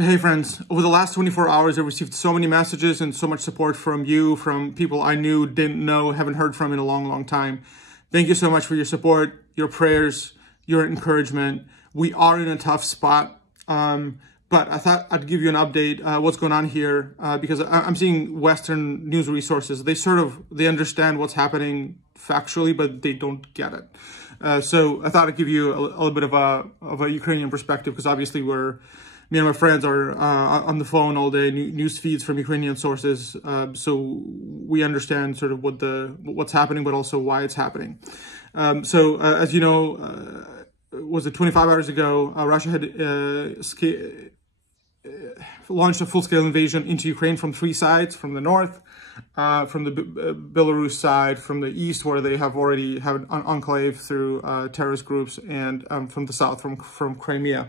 Hey friends, over the last 24 hours, I received so many messages and so much support from you, from people I knew, didn't know, haven't heard from in a long, long time. Thank you so much for your support, your prayers, your encouragement. We are in a tough spot, but I thought I'd give you an update, what's going on here, because I'm seeing Western news resources. They understand what's happening factually, but they don't get it. So I thought I'd give you a little bit of a Ukrainian perspective, because obviously me and my friends are on the phone all day, news feeds from Ukrainian sources, so we understand sort of what's happening, but also why it's happening. As you know, was it 25 hours ago, Russia had launched a full-scale invasion into Ukraine from three sides: from the north, from the Belarus side, from the east, where they already have an enclave through terrorist groups, and from the south, from Crimea.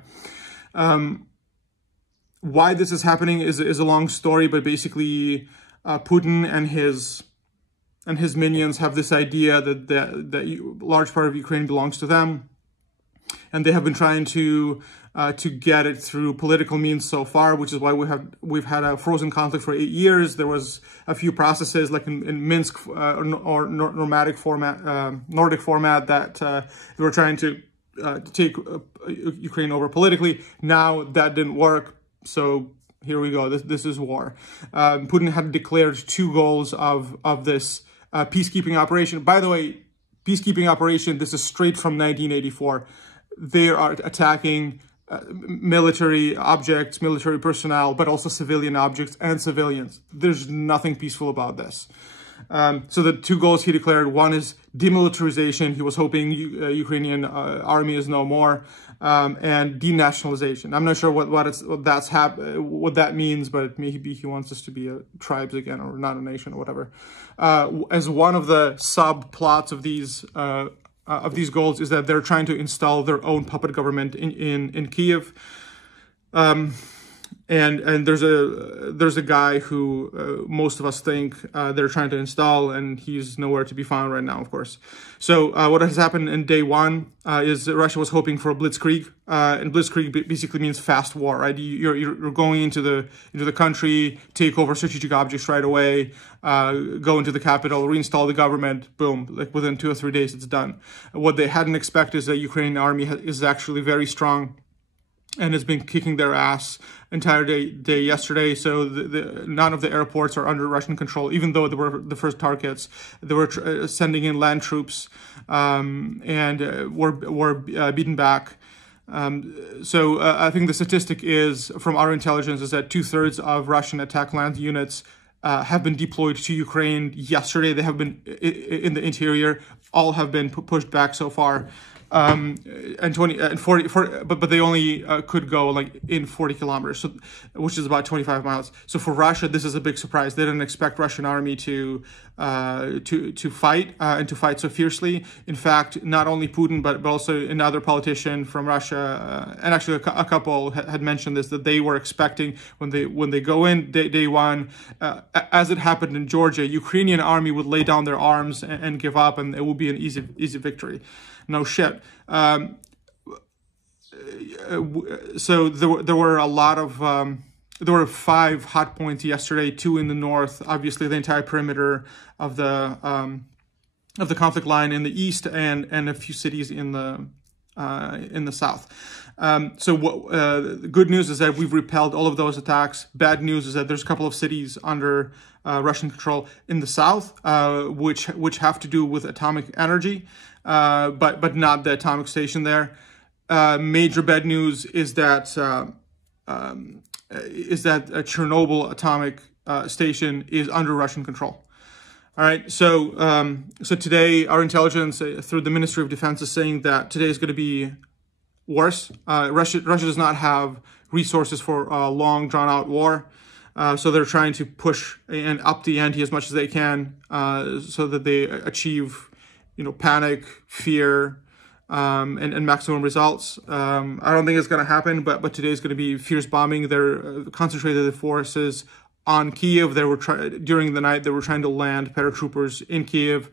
Why this is happening is a long story, but basically Putin and his minions have this idea that a large part of Ukraine belongs to them, and they have been trying to get it through political means so far, which is why we've had a frozen conflict for 8 years. There was a few processes like in Minsk or Nordic format that they were trying to take Ukraine over politically. Now that didn't work. So here we go. This is war. Putin had declared two goals of this peacekeeping operation. By the way, peacekeeping operation, this is straight from 1984. They are attacking military objects, military personnel, but also civilian objects and civilians. There's nothing peaceful about this. So the two goals he declared: one is demilitarization. He was hoping Ukrainian army is no more, and denationalization. I'm not sure what that means, but maybe he wants us to be tribes again, or not a nation, or whatever. As one of the subplots of these goals is that they're trying to install their own puppet government in Kiev. And there's a guy who most of us think they're trying to install, and he's nowhere to be found right now, of course. So what has happened in day one is that Russia was hoping for a blitzkrieg, and blitzkrieg basically means fast war, right? You're going into the country, take over strategic objects right away, go into the capital, reinstall the government, boom, like within 2 or 3 days it's done. What they hadn't expected is that Ukrainian army is actually very strong and has been kicking their ass entire day yesterday. So none of the airports are under Russian control, even though they were the first targets. They were sending in land troops, and were beaten back. So I think the statistic is, from our intelligence, is that 2/3 of Russian attack land units have been deployed to Ukraine yesterday. They have been in the interior. All have been pushed back so far. And 20 and 40, but they only could go like in 40 kilometers, so which is about 25 miles. So for Russia, this is a big surprise. They didn't expect Russian army to fight and to fight so fiercely. In fact, not only Putin, but also another politician from Russia, and actually a couple had mentioned this, that they were expecting when they go in day one, as it happened in Georgia, Ukrainian army would lay down their arms and give up, and it would be an easy victory. No shit. So there were a lot of there were 5 hot points yesterday, 2 in the north, obviously the entire perimeter of the conflict line in the east, and a few cities in the south. So good news is that we've repelled all of those attacks. Bad news is that there's a couple of cities under Russian control in the south, which have to do with atomic energy, but not the atomic station there. Major bad news is that a Chernobyl atomic station is under Russian control. All right, so today our intelligence through the Ministry of Defense is saying that today is going to be worse. Russia does not have resources for a long, drawn-out war, so they're trying to push and up the ante as much as they can, so that they achieve, panic, fear, and maximum results. I don't think it's going to happen, but today is going to be fierce bombing. They're concentrated the forces on Kiev. During the night, they were trying to land paratroopers in Kiev.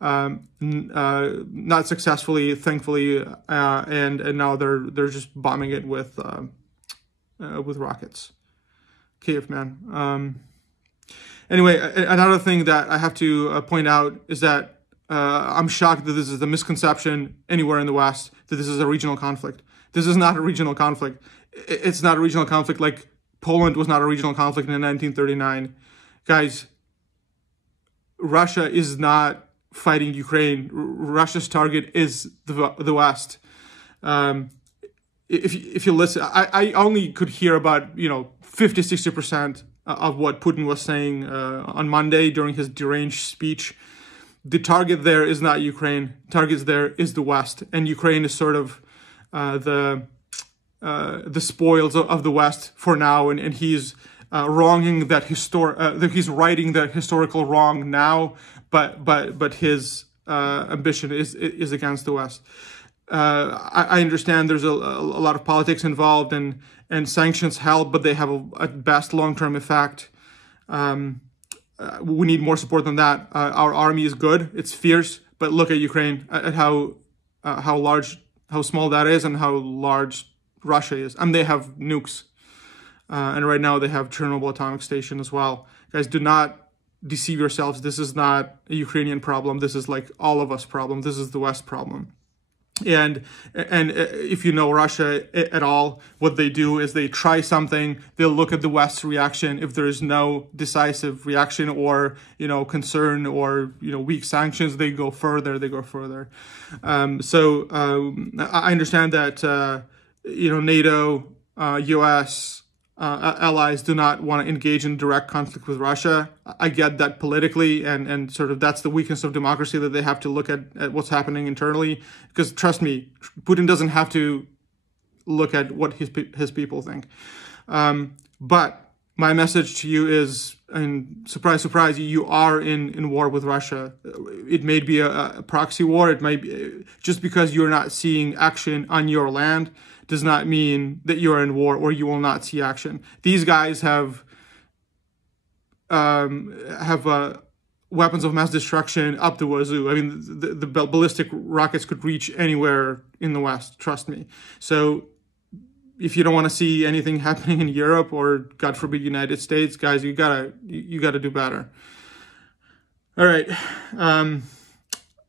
Not successfully, thankfully, and now they're just bombing it with with rockets. Kiev, man. Anyway, another thing that I have to point out is that I'm shocked that this is the misconception anywhere in the West that this is a regional conflict. This is not a regional conflict. It's not a regional conflict like Poland was not a regional conflict in 1939. Guys, Russia is not fighting Ukraine. Russia's target is the West. If you listen, I only could hear about 50-60% of what Putin was saying on Monday during his deranged speech. The target there is not Ukraine. Target there is the West, and Ukraine is sort of the spoils of the West for now, and he's wronging that he's righting that historical wrong now, but his ambition is against the West. I understand there's a lot of politics involved, and sanctions help, but they have at best long-term effect. We need more support than that. Our army is good; it's fierce, but look at Ukraine, at how small that is, and how large Russia is. And they have nukes, and right now they have Chernobyl atomic station as well. Guys, do not deceive yourselves. This is not a Ukrainian problem. This is like all of us problem. This is the West problem. And if you know Russia at all, what they do is they try something, they'll look at the West's reaction. If there is no decisive reaction or, concern or, weak sanctions, they go further, So I understand that, NATO, US, allies do not want to engage in direct conflict with Russia. I get that politically, and sort of that's the weakness of democracy, that they have to look at what's happening internally. Because trust me, Putin doesn't have to look at what his people think. But my message to you is, and surprise, surprise, you are in war with Russia. It may be a proxy war. It might be, just because you're not seeing action on your land does not mean that you're in war or you will not see action. These guys have weapons of mass destruction up the wazoo. I mean, the ballistic rockets could reach anywhere in the West, trust me. So if you don't want to see anything happening in Europe or, God forbid, United States, guys, you gotta do better. All right.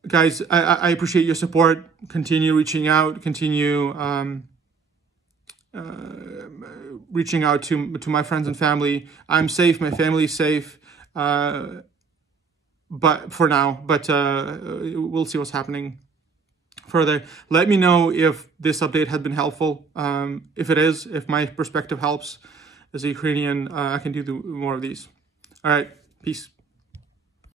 Guys, I appreciate your support. Continue reaching out. Continue reaching out to my friends and family. I'm safe. My family's safe. But for now, we'll see what's happening further. Let me know if this update has been helpful. If it is, if my perspective helps as a Ukrainian, I can do more of these. All right. Peace.